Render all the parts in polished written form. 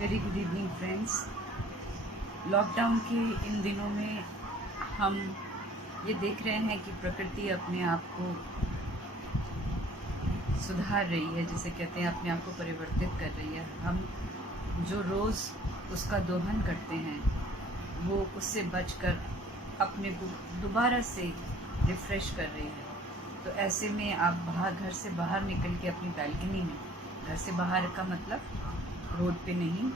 Very good evening friends. Lockdown के इन दिनों में हम ये देख रहे हैं कि प्रकृति अपने आप को सुधार रही है, जिसे कहते हैं अपने आप को परिवर्तित कर रही है। हम जो रोज़ उसका दोहन करते हैं वो उससे बचकर अपने को दोबारा से रिफ़्रेश कर रही है। तो ऐसे में आप घर से बाहर निकल के अपनी बैल्कनी में, घर से बाहर का मतलब रोड पे नहीं,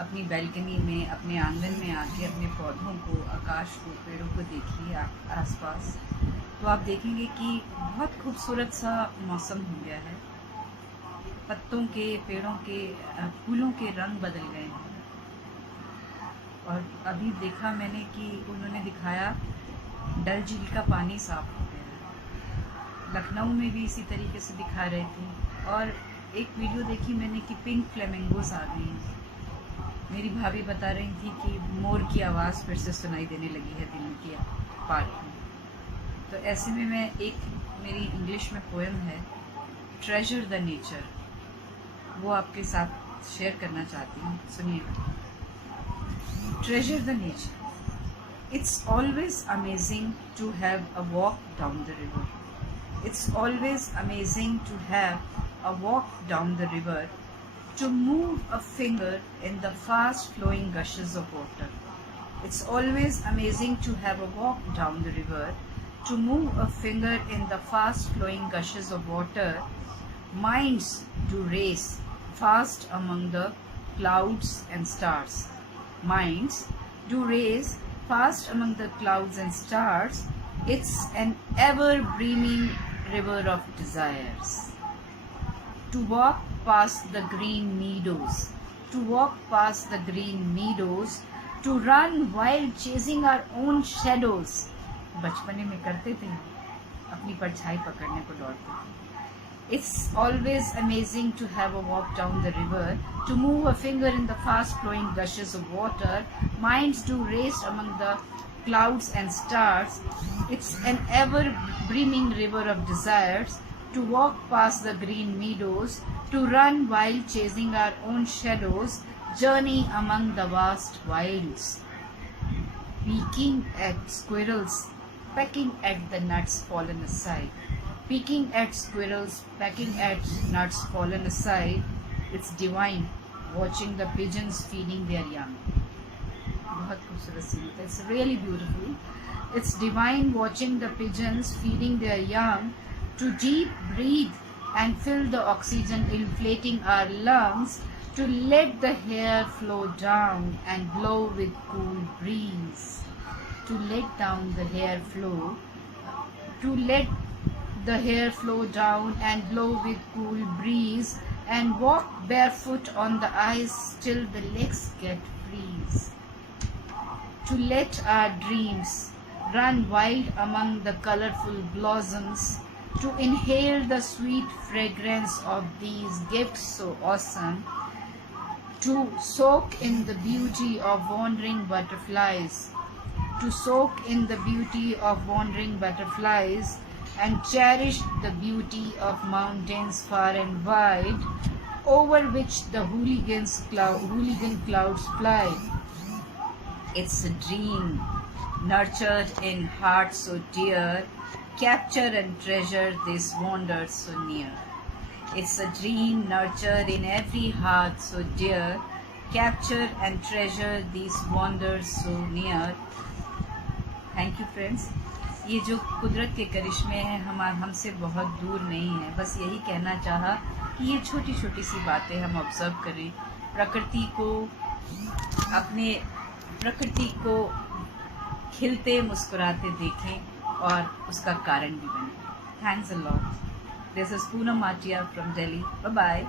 अपनी बैल्कनी में, अपने आंगन में आके अपने पौधों को, आकाश को, पेड़ों को देखिए आसपास, तो आप देखेंगे कि बहुत खूबसूरत सा मौसम हो गया है। पत्तों के, पेड़ों के, फूलों के रंग बदल गए हैं। और अभी देखा मैंने कि उन्होंने दिखाया डल झील का पानी साफ हो गया है। लखनऊ में भी इसी तरीके से दिखा रहे थे। और एक वीडियो देखी मैंने कि पिंक फ्लेमिंगोस आ गई हैं। मेरी भाभी बता रही थी कि मोर की आवाज़ फिर से सुनाई देने लगी है दिल्ली के पार्क में। तो ऐसे में मैं मेरी इंग्लिश में पोएम है ट्रेजर द नेचर, वो आपके साथ शेयर करना चाहती हूँ। सुनिएगा। Treasure the nature. It's always amazing to have a walk down the river. It's always amazing to have a walk down the river, to move a finger in the fast flowing gushes of water. It's always amazing to have a walk down the river, to move a finger in the fast flowing gushes of water. Minds do race fast among the clouds and stars. Minds do race fast among the clouds and stars. It's an ever brimming river of desires. To walk past the green meadows, to walk past the green meadows, to run while chasing our own shadows. बचपने में करते थे, अपनी परछाई पकड़ने को दौड़ते थे। It's always amazing to have a walk down the river, to move a finger in the fast flowing gushes of water. Minds do race among the clouds and stars. It's an ever brimming river of desires. To walk past the green meadows, to run while chasing our own shadows, journey among the vast wilds. Peeking at squirrels, pecking at the nuts fallen aside. Peeking at squirrels, pecking at nuts fallen aside. It's divine watching the pigeons feeding their young. बहुत खूबसूरत scene होता है. It's really beautiful. It's divine watching the pigeons feeding their young. To deep breathe and fill the oxygen inflating our lungs, to let the hair flow down and blow with cool breeze, to let down the hair flow, to let the hair flow down and blow with cool breeze, and walk barefoot on the ice till the legs get freeze, to let our dreams run wild among the colorful blossoms, to inhale the sweet fragrance of these gifts so awesome, to soak in the beauty of wandering butterflies, to soak in the beauty of wandering butterflies, and cherish the beauty of mountains far and wide, over which the hooligan clouds fly. It's a dream nurtured in heart so dear, capture and treasure this wonder so near. It's a dream nurtured in every heart so dear, capture and treasure these wonders so near. Thank you friends. ये जो कुदरत के करिश्मे हैं हमसे बहुत दूर नहीं है। बस यही कहना चाहा कि ये छोटी छोटी सी बातें हम ऑब्जर्व करें, प्रकृति को खिलते मुस्कुराते देखें और उसका कारण भी बने। Thanks a lot. This is Poonam Atia from Delhi. Bye bye.